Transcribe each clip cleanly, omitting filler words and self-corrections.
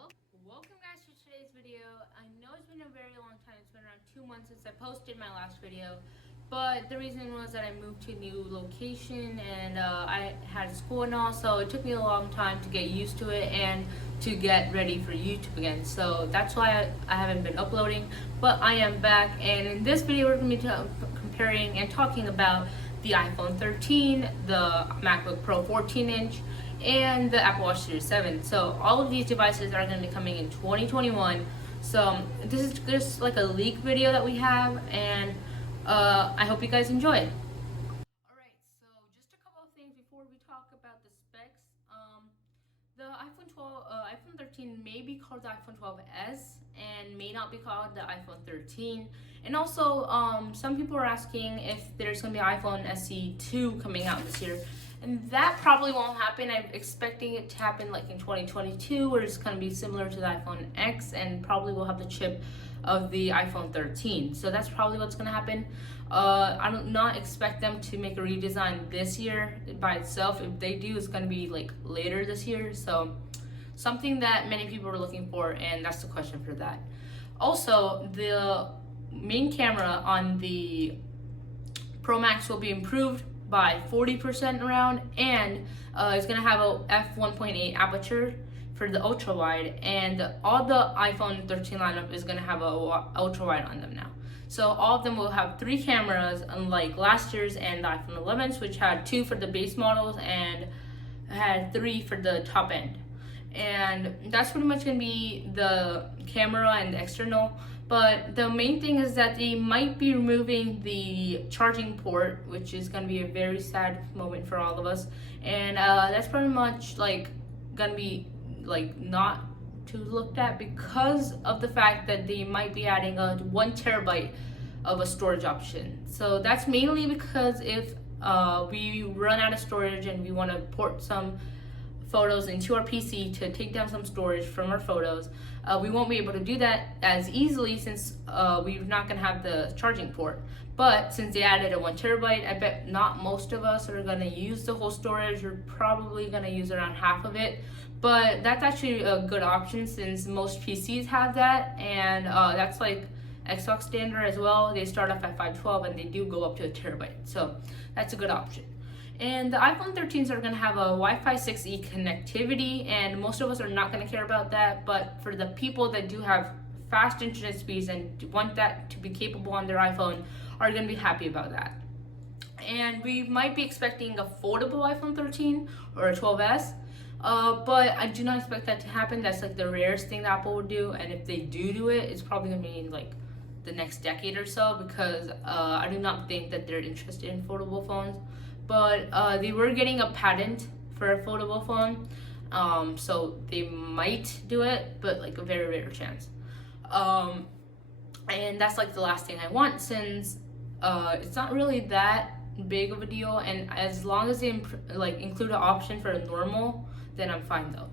Welcome guys to today's video. I know it's been a very long time. It's been around 2 months since I posted my last video. But the reason was that I moved to a new location and I had school and all, so it took me a long time to get used to it and to get ready for YouTube again. So that's why I haven't been uploading, but I am back, and in this video we're going to be comparing and talking about the iPhone 13, the MacBook Pro 14-inch, and the Apple Watch Series 7. So all of these devices are going to be coming in 2021. So this is just like a leak video that we have, and I hope you guys enjoy it. Alright, so just a couple of things before we talk about the specs. The iPhone 13 may be called the iPhone 12s and may not be called the iPhone 13. And also, some people are asking if there's going to be iPhone SE 2 coming out this year. And that probably won't happen. I'm expecting it to happen like in 2022, where it's going to be similar to the iPhone X and probably will have the chip of the iPhone 13. So that's probably what's going to happen. I do not expect them to make a redesign this year by itself. If they do, it's going to be like later this year. So something that many people are looking for, and that's the question for that. Also, the main camera on the Pro Max will be improved by 40% around, and it's gonna have a f1.8 aperture for the ultra wide, and all the iPhone 13 lineup is gonna have a ultra wide on them now. So all of them will have 3 cameras, unlike last year's and the iPhone 11s, which had 2 for the base models and had 3 for the top end. And that's pretty much gonna be the camera and the external. But the main thing is that they might be removing the charging port, which is going to be a very sad moment for all of us. And that's pretty much like going to be like not to looked at, because of the fact that they might be adding a 1 terabyte of a storage option. So that's mainly because if we run out of storage and we want to port some photos into our PC to take down some storage from our photos, we won't be able to do that as easily since we're not going to have the charging port. But since they added a 1 terabyte, I bet not most of us are going to use the whole storage. We're probably going to use around half of it. But that's actually a good option since most PCs have that, and that's like Xbox standard as well. They start off at 512 and they do go up to a terabyte. So that's a good option. And the iPhone 13s are going to have a Wi-Fi 6E connectivity, and most of us are not going to care about that, but for the people that do have fast internet speeds and want that to be capable on their iPhone are going to be happy about that. And we might be expecting a foldable iPhone 13 or a 12s, but I do not expect that to happen. That's like the rarest thing that Apple would do, and if they do it, it's probably going to be in like the next decade or so, because I do not think that they're interested in foldable phones. But they were getting a patent for a foldable phone, so they might do it, but like a very rare chance. And that's like the last thing I want, since it's not really that big of a deal, and as long as they include an option for a normal, then I'm fine though.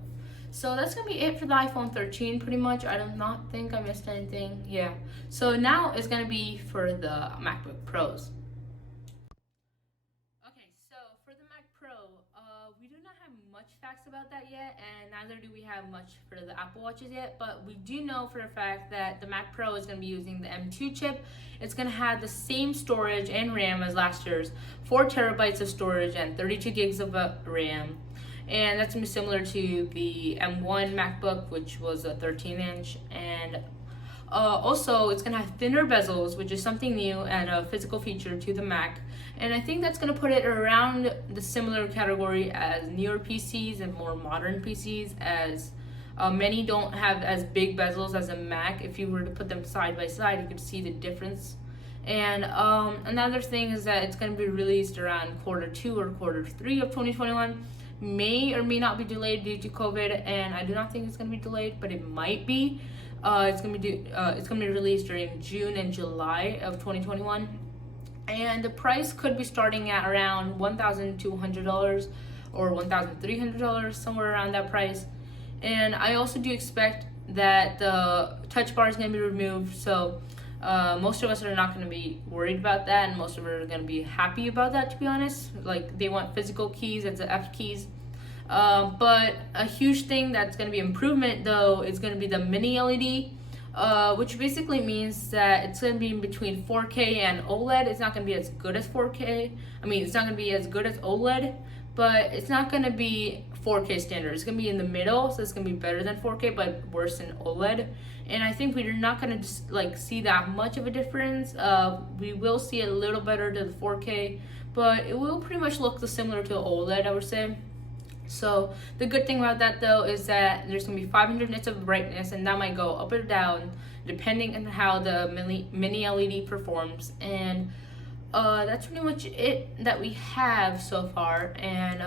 So that's gonna be it for the iPhone 13 pretty much. I do not think I missed anything. Yeah. So now it's gonna be for the MacBook Pros. We do not have much facts about that yet, and neither do we have much for the Apple Watches yet, but we do know for a fact that the Mac Pro is going to be using the M2 chip. It's going to have the same storage and RAM as last year's, 4 terabytes of storage and 32 gigs of RAM. And that's going to be similar to the M1 MacBook, which was a 13-inch. And also, it's going to have thinner bezels, which is something new and a physical feature to the Mac. And I think that's going to put it around the similar category as newer PCs and more modern PCs, as many don't have as big bezels as a Mac. If you were to put them side by side, you could see the difference. And another thing is that it's going to be released around Q2 or Q3 of 2021. May or may not be delayed due to COVID, and I do not think it's going to be delayed, but it might be. It's going to be released during June and July of 2021. And the price could be starting at around $1,200 or $1,300, somewhere around that price. And I also do expect that the touch bar is going to be removed, so most of us are not going to be worried about that, and most of us are going to be happy about that, to be honest. Like, they want physical keys as the F keys. But a huge thing that's going to be improvement though is going to be the mini LED, which basically means that it's going to be in between 4K and OLED. It's not going to be as good as 4K. I mean, it's not going to be as good as OLED, but it's not going to be 4K standard. It's going to be in the middle, so it's going to be better than 4K, but worse than OLED. And I think we're not going to see that much of a difference. We will see a little better to the 4K, but it will pretty much look similar to OLED, I would say. So the good thing about that though is that there's going to be 500 nits of brightness, and that might go up or down depending on how the mini LED performs. And that's pretty much it that we have so far. And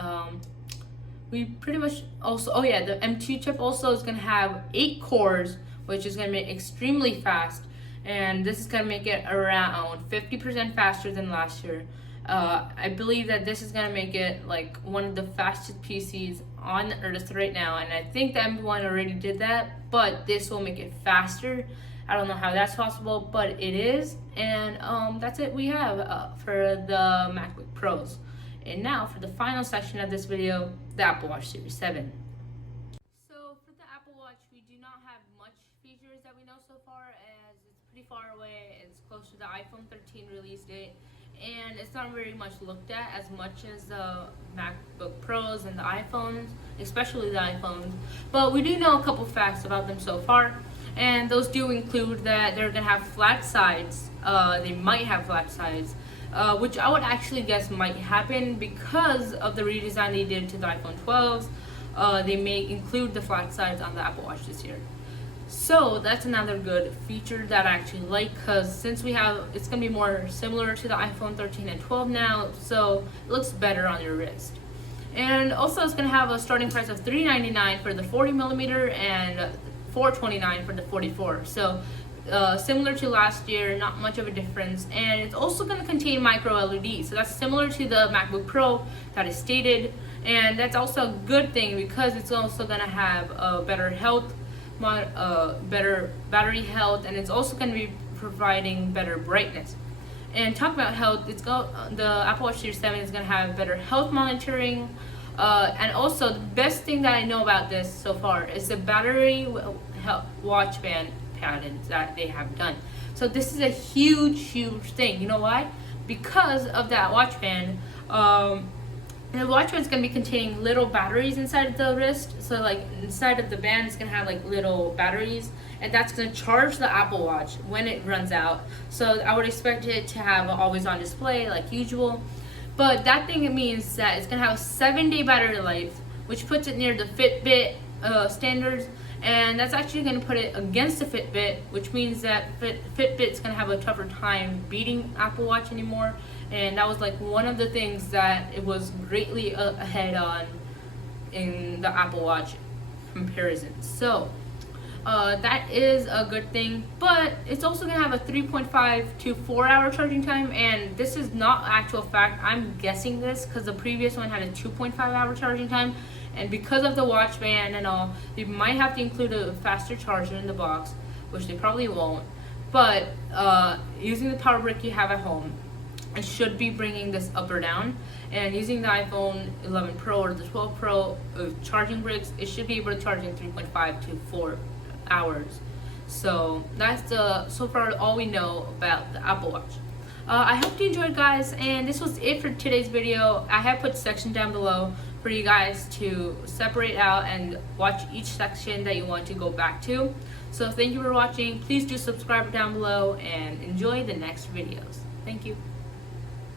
we pretty much also, oh yeah, the M2 chip also is going to have 8 cores, which is going to be extremely fast, and this is going to make it around 50% faster than last year. I believe that this is going to make it like one of the fastest PCs on Earth right now, and I think the M1 already did that, but this will make it faster. I don't know how that's possible, but it is. And that's it we have for the MacBook Pros. And now for the final section of this video, the Apple Watch Series 7. So for the Apple Watch, we do not have much features that we know so far, as it's pretty far away. It's close to the iPhone 13 release date, and it's not very much looked at as much as the MacBook Pros and the iPhones, especially the iPhones. But we do know a couple facts about them so far, and those do include that they're going to have flat sides. They might have flat sides, which I would actually guess might happen because of the redesign they did to the iPhone 12s. They may include the flat sides on the Apple Watch this year. So that's another good feature that I actually like, because since it's going to be more similar to the iPhone 13 and 12 now, so it looks better on your wrist. And also it's going to have a starting price of $399 for the 40mm and $429 for the 44. So similar to last year, not much of a difference. And it's also going to contain micro LED, so that's similar to the MacBook Pro that is stated, and that's also a good thing because it's also going to have better health, better battery health, and it's also going to be providing better brightness. And talk about health, the Apple Watch Series 7 is going to have better health monitoring, and also the best thing that I know about this so far is the battery watch band patents that they have done. So this is a huge thing. You know why? Because of that watch band. The watch band is going to be containing little batteries inside of the wrist. So like inside of the band, it's going to have like little batteries, and that's going to charge the Apple Watch when it runs out. So I would expect it to have an always on display like usual. But that thing, it means that it's going to have a 7-day battery life, which puts it near the Fitbit standards. And that's actually going to put it against the Fitbit, which means that Fitbit's going to have a tougher time beating Apple Watch anymore. And that was like one of the things that it was greatly ahead on in the Apple Watch comparison. So that is a good thing, but it's also going to have a 3.5 to 4 hour charging time, and this is not actual fact. I'm guessing this because the previous one had a 2.5 hour charging time. And because of the watch band and all, they might have to include a faster charger in the box, which they probably won't. But using the power brick you have at home, it should be bringing this up or down. And using the iPhone 11 Pro or the 12 Pro charging bricks, it should be able to charge in 3.5 to 4 hours. So that's so far all we know about the Apple Watch. I hope you enjoyed, guys, and this was it for today's video. I have put section down below for you guys to separate out and watch each section that you want to go back to. So thank you for watching. Please do subscribe down below and enjoy the next videos. Thank you.